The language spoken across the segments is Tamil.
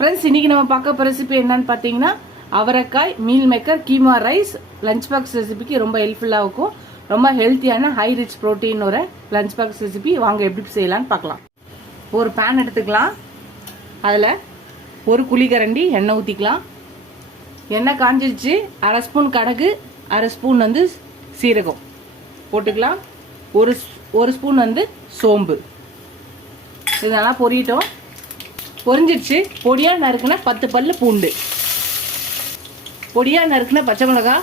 ஃப்ரெண்ட்ஸ், இன்னைக்கு நம்ம பார்க்க போகிற ரெசிபி என்னன்னு பார்த்தீங்கன்னா அவரைக்காய் meal maker keema rice. Lunch box ரெசிபிக்கு ரொம்ப ஹெல்ப்ஃபுல்லாக இருக்கும். ரொம்ப ஹெல்த்தியான ஹை ரிச் ப்ரோட்டீன் ஒரு லஞ்ச் பாக்ஸ் ரெசிபி. வாங்க எப்படி செய்யலான்னு பார்க்கலாம். ஒரு பேன் எடுத்துக்கலாம். அதில் ஒரு குழிக்கரண்டி எண்ணெய் ஊற்றிக்கலாம். எண்ணெய் காஞ்சிருச்சு. அரை ஸ்பூன் கடுகு, அரை ஸ்பூன் சீரகம் போட்டுக்கலாம். ஒரு ஸ்பூன் சோம்பு. இதெல்லாம் பொரியட்டும். பொரிஞ்சிடுச்சு. பொடியா நறுக்குனா 10 பல்லு பூண்டு, பொடியா நறுக்குன பச்சை மிளகா.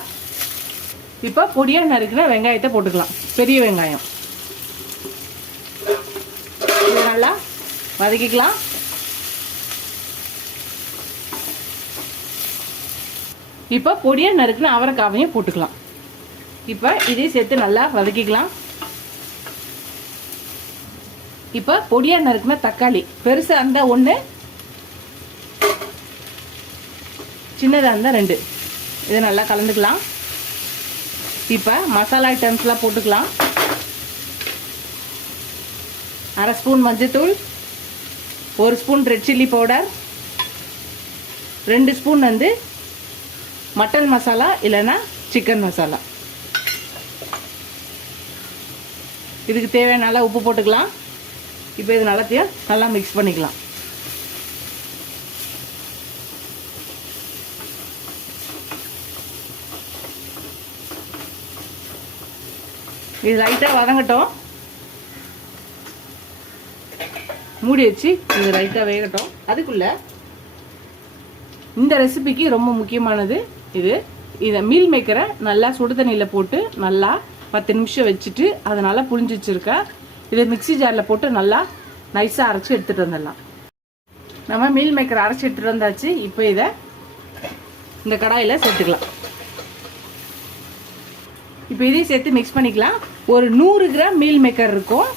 இப்போ பொடியா நறுக்குன வெங்காயத்தை போட்டுக்கலாம். பெரிய வெங்காயம். இது நல்லா வதக்கிக்கலாம். இப்போ பொடியா நறுக்குன அவரைக்காவையும் போட்டுக்கலாம். இப்போ இதையும் சேர்த்து நல்லா வதக்கிக்கலாம். இப்போ பொடியா நறுக்குன தக்காளி, பெருசா இருந்தா 1, சின்னதா இருந்தா 2. இதை நல்லா கலந்துக்கலாம். இப்போ மசாலா ஐட்டம்ஸ்லாம் போட்டுக்கலாம். அரை ஸ்பூன் மஞ்சத்தூள், 1 spoon red chilli powder, 2 spoon mutton masala இல்லைன்னா சிக்கன் மசாலா. இதுக்கு தேவையான நல்லா உப்பு போட்டுக்கலாம். இப்போ இது நல்லா மிக்ஸ் பண்ணிக்கலாம். இது லைட்டாக வதங்கட்டும். மூடி வச்சு இது லைட்டாக வேகட்டும். அதுக்குள்ள இந்த ரெசிபிக்கு ரொம்ப முக்கியமானது இதை மீல் மேக்கரை நல்லா சுடு தண்ணியில் போட்டு நல்லா 10 நிமிஷம் வச்சுட்டு அதை நல்லா புழிஞ்சு வச்சுருக்கேன். இதை மிக்சி ஜாரில் போட்டு நல்லா நைஸாக அரைச்சி எடுத்துகிட்டு வந்துடலாம். நம்ம மீல் மேக்கரை அரைச்சி எடுத்துகிட்டு வந்தாச்சு. இப்போ இதை இந்த கடாயில் சேர்த்துக்கலாம். இப்போ இதையும் சேர்த்து மிக்ஸ் பண்ணிக்கலாம். ஒரு 100 கிராம் மீல் மேக்கர் இருக்கும்.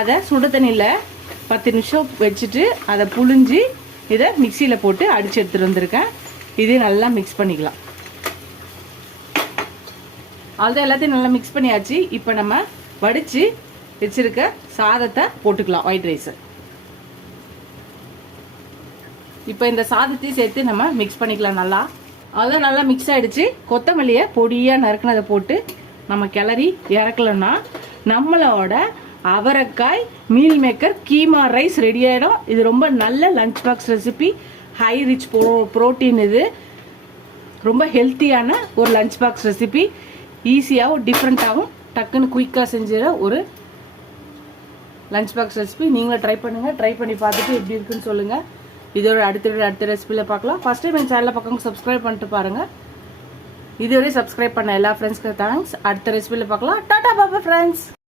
அதை சுடு தண்ணியில் 10 நிமிஷம் வச்சுட்டு அதை புழிஞ்சு இதை மிக்சியில் போட்டு அடித்து எடுத்துகிட்டு வந்திருக்கேன். இதையும் நல்லா மிக்ஸ் பண்ணிக்கலாம். அதுதான் எல்லாத்தையும் நல்லா மிக்ஸ் பண்ணியாச்சு. இப்போ நம்ம வடித்து வச்சிருக்க சாதத்தை போட்டுக்கலாம். White rice. இப்போ இந்த சாதத்தையும் சேர்த்து நம்ம மிக்ஸ் பண்ணிக்கலாம். அதுதான் நல்லா மிக்ஸ் ஆயிடுச்சு. கொத்தமல்லியை பொடியாக நறுக்குனதை போட்டு நம்ம கிளறி இறக்கலன்னா நம்மளோட அவரைக்காய் meal maker keema rice ready ஆகிடும். இது ரொம்ப நல்ல lunch box recipe. High rich protein. இது ரொம்ப ஹெல்த்தியான ஒரு லஞ்ச் பாக்ஸ் ரெசிபி. ஈஸியாகவும் டிஃப்ரெண்ட்டாகவும் டக்குன்னு குயிக்காக செஞ்சிட ஒரு லஞ்ச் பாக்ஸ் ரெசிபி. நீங்களும் ட்ரை பண்ணுங்கள். ட்ரை பண்ணி பார்த்துட்டு எப்படி இருக்குன்னு சொல்லுங்கள். இதோட அடுத்த ரெசிபியில் பார்க்கலாம். ஃபர்ஸ்ட் டைம் என் சேனலில் பக்கம் சப்ஸ்கிரைப் பண்ணிட்டு பாருங்கள். இதுவரை சப்ஸ்கிரைப் பண்ண எல்லா ஃப்ரெண்ட்ஸ்க்கு தேங்க்ஸ். அடுத்த ரெசிபியில் பார்க்கலாம். டாடா பாபா ஃப்ரெண்ட்ஸ்.